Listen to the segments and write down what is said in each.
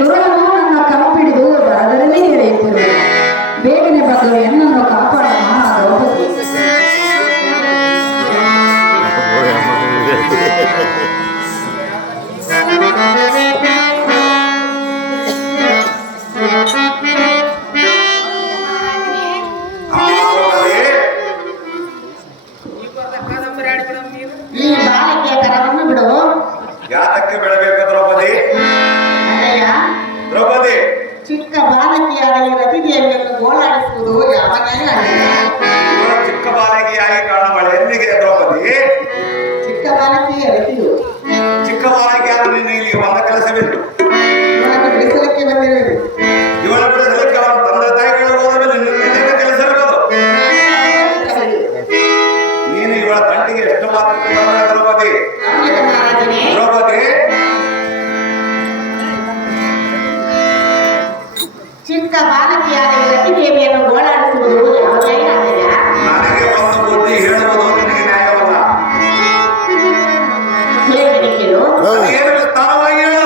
ದುರಳನು ನನ್ನ ಕಂಪಿಡಿದು ಬರದರಲ್ಲೇ ಎಳೆಯುತ್ತಿರುವೆ. ಬೇಗನೆ ಬಂದು ಎನ್ನನ್ನು ಕಾಪಾಡ ದ್ರೌಪದಿ. ಈ ಬಾಲಕಿಯ ಕರವನ್ನು ಬಿಡು. ಯಾತಕ್ಕೆ ಬಿಡಬೇಕು ದ್ರೌಪದಿ? ದ್ರೌಪದಿ, ಚಿಕ್ಕ ಬಾಲಕಿಯಾದ ಈ ರತಿದೇವಿಯನ್ನು ಗೋಳಾಡಿಸುವುದು ಯಾವ ನ್ಯಾಯ? ಚಿಕ್ಕ ಬಾಲಕಿಯಾಗಿ ಕಾಣಬಾಳೆ ಎಲ್ಲಿಗೆ ದ್ರೌಪದಿ? ಚಿಕ್ಕ ಬಾಲಕಿಯ ರತಿಯು ಚಿಕ್ಕ ಬಾಲಕಿಯಾದ ನೀನು ಇಲ್ಲಿಗೆ ಬಂದ ಕೆಲಸವಿತ್ತು. ಇವಳನ್ನು ಬಿಡಿಸಲಿಕ್ಕೆ ಬಂದಿರುವುದು. ಇವಳ ಬಿಡಿಸಲಿಕ್ಕೆ ಅವರ ತಂದೆ ತಾಯಿಗಳು ಹೋದ ಮೇಲೆ ನಿನ್ನ ಕೆಲಸ ಇರೋದು. ನೀನು ಇವಳ ತಂಟಿಗೆ ಎಷ್ಟು ಮಾತ್ರ ದ್ರೌಪದಿ? ದ್ರೌಪದಿ, ಚಿಕ್ಕ ಬಾಲಕಿಯಾದ ಈ ರತಿದೇವಿಯನ್ನು ಗೋಳಾಡಿಸುವುದು ಯಾವ ನ್ಯಾಯ? ನನಗೆ ಒಂದು ಬುದ್ಧಿ ಹೇಳುವುದು ನಿನಗೆ ನ್ಯಾಯವಲ್ಲ. ಏನು ಸ್ಥಾನವಾಗಿ ಹೇಳ.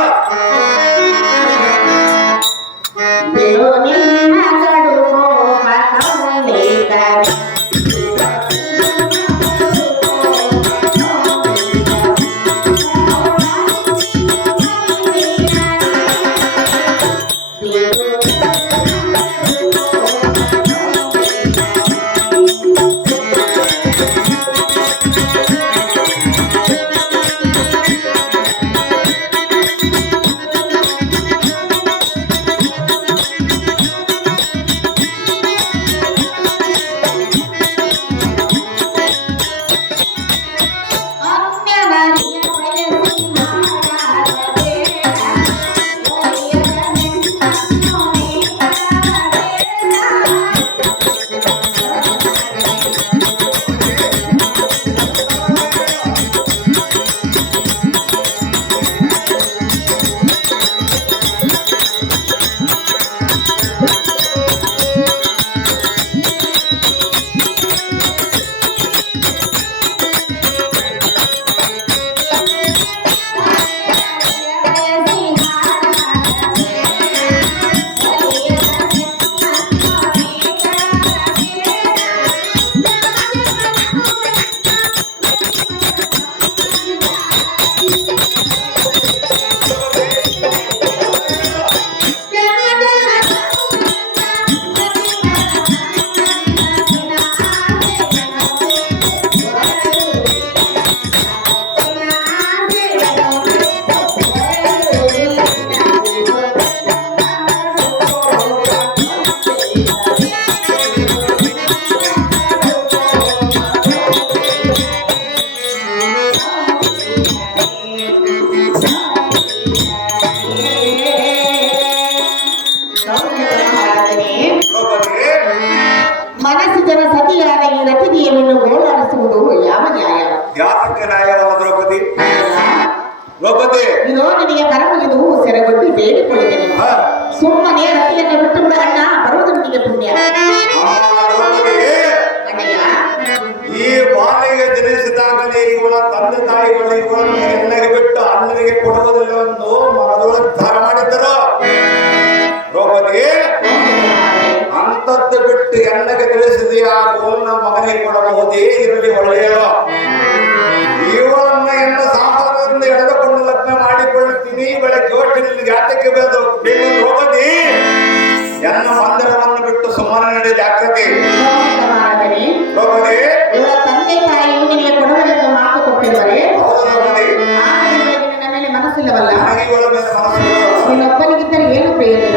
ಮನಸ್ಸಿನ ಸತಿಯಾದ ಈ ರತಿದೇವಿಯನ್ನು ಗೋಳಾಡಿಸುವುದು ಯಾವ ನ್ಯಾಯ? ಯಾತಕ್ಕೆ ನ್ಯಾಯವಲ್ಲ ದ್ರೌಪದಿ? ದ್ರೌಪದಿ, ಇದು ನಿನಗೆ ಕರಮುಗಿದು ಸೆರೆಗೊತ್ತಿ ಬೇಡಿಕೊಳ್ಳುತ್ತೇನೆ. ಸುಮ್ಮನೆ ರತಿಯನ್ನು ಬಿಟ್ಟು ಬಿಡಣ್ಣ, ಬರುವುದು ನಿನಗೆ ಪುಣ್ಯ. ಈ ಬಾಲಿಗೆ ಜನಿಸಿದಾಗಲೇ ಇವಳ ತಂದೆ ತಾಯಿಗಳು ಇವಳನ್ನು ಎಣ್ಣೆಗೆ ಬಿಟ್ಟು ಅಣ್ಣನಿಗೆ ಕೊಡುವುದಿಲ್ಲವೆಂದು ಮನದೊಳಗೆ ಧಾರ ಮಾಡಿದ್ದರು. ದ್ರೌಪದಿ, ಅಂತದ್ದು ಬಿಟ್ಟು ಎಣ್ಣೆಗೆ ತಿಳಿಸಿದೆಯಾ ಗೋಲ್ನ ಮಗನಿಗೆ ಕೊಡಬಹುದೇ ಇರಲಿ ಒಳ್ಳೆಯದು. ಇವಳನ್ನ ಎನ್ನ ಸಾಂಪ್ರದಾಯದಿಂದ ಎಳೆದುಕೊಂಡು ಲಗ್ನ ಮಾಡಿಕೊಳ್ಳುತ್ತೀನಿ. ಬೆಳಗ್ಗೆ ಯೋಚನೆ ಜಾತಕ್ಕೆ ಬೇಕು ದ್ರೌಪದಿ. ಎನ್ನ ಮಂದಿರವನ್ನು ಬಿಟ್ಟು ಸುಮ್ಮನೆ ನಡೆ ಜಾಗೃತಿ. ದ್ರೌಪದಿ, ಇವಳ ತಂದೆ ತಾಯಿಯು ನಿನಗೆ ಕೊಡುವುದೆಂದು ಮಾತು ಕೊಟ್ಟಿರುವರೆ. ಹೌದು ದ್ರೌಪದಿ, ನಿನ್ನ ಮೇಲೆ ಮನಸ್ಸಿಲ್ಲವಲ್ಲ. ನನಗೆ ಇವಳ ಮೇಲೆ ಮನಸ್ಸಿಲ್ಲ. ನಿನ್ನೊಬ್ಬನಿಗಿದ್ದರೆ ಏನು ಪ್ರಯೋಜನ?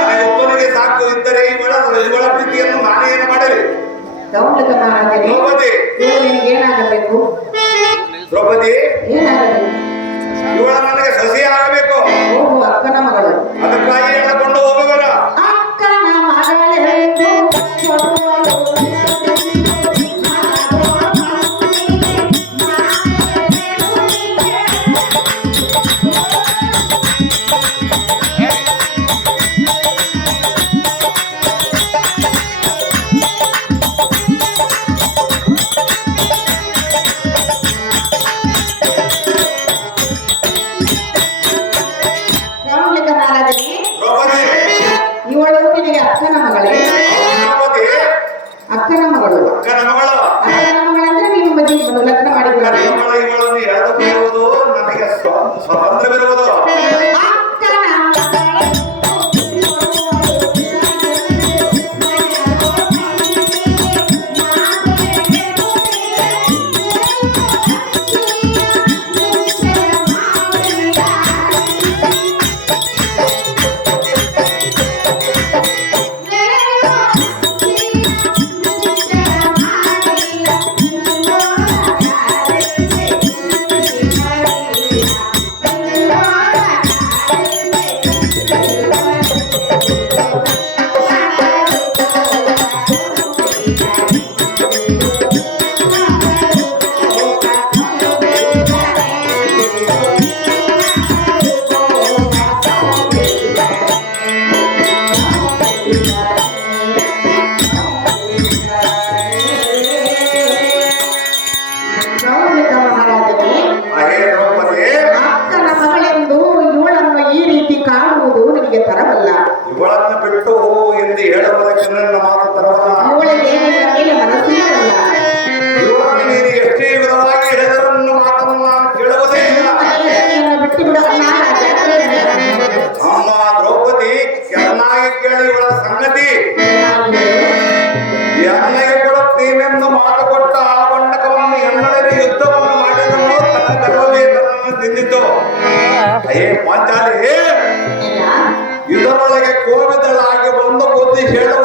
ನನಗೆ ಒಬ್ಬನಿಗೆ ಸಾಕು ಇದ್ದರೆ ಇವಳ ಪ್ರೀತಿಯನ್ನು ನಾನೇ ಏನು ಮಾಡಲಿ? ದೌರ್ಲಭ್ಯ ಮಹಾರಾಜನೇ, ದ್ರೌಪದಿ, ನಿನಗೆ ಏನಾಗಬೇಕು? ದ್ರೌಪದಿ, ಏನಾಗಬೇಕು? ಇವಳ ನನಗೆ ಸಸಿ ಆಗಬೇಕು. ಹೋಗು, ಅಕ್ಕನ ಮಗಳು. ಅದಕ್ಕಾಗಿ ಎಳೆದುಕೊಂಡು ಹೋಗುವಲ್ಲ. ಅಕ್ಕನ ಮಗಳೇ ಸ್ವಾತಂತ್ರ್ಯವಿರುವುದು. ಮಹಾರಾಜನೇ, ಅಹೇ ದ್ರೌಪದಿ, ಅಕ್ಕನ ಮಗಳೆಂದು ಇವಳನ್ನು ಈ ರೀತಿ ಕಾಣುವುದು ನನಗೆ ತರವಲ್ಲ. ಇವಳನ್ನು ಬಿಟ್ಟು ಹೋಗು ಎಂದು ಹೇಳುವುದಕ್ಕೆ ನನ್ನ ಮಾತು ತರವಲ್ಲ. ಇವಳಿಗೆ ನಿನ್ನ ಮೇಲೆ ಮನಸ್ಸಿರಲ್ಲ. ಇವಳನ್ನು ನೀನು ಎಷ್ಟೇ ವಿಧವಾಗಿ ಹೇಳಿದರೂ ನನ್ನ ಮಾತನ್ನು ನಾನು ಕೇಳುವುದೇ ಇಲ್ಲ. ಮನೆಯನ್ನು ಬಿಟ್ಟು ಬಿಡು ಅಣ್ಣ ರಾಜ. ಅಮ್ಮ ದ್ರೌಪದಿ, ಚೆನ್ನಾಗಿ ಕೇಳಿ ಇವಳ ಸಂಗತಿ. ಎನ್ನಗೆ ಕೊಡುತ್ತೀನೆಂದು ಮಾತು ಕೊಟ್ಟ ಆ ಬಂಡಕವನ್ನು ಎನ್ನಡನೆ ಯುದ್ಧವನ್ನು ಮಾಡಿದನು, ತನ್ನ ಗರ್ವವೇತನನ್ನು ತಿಂದಿತು. ಅಯ್ಯೇ ಪಾಂಚಾಲಿ, ಇದರೊಳಗೆ ಕೋವಿದಳಾಗಿ ಬಂದು ಬುದ್ಧಿ ಹೇಳುವ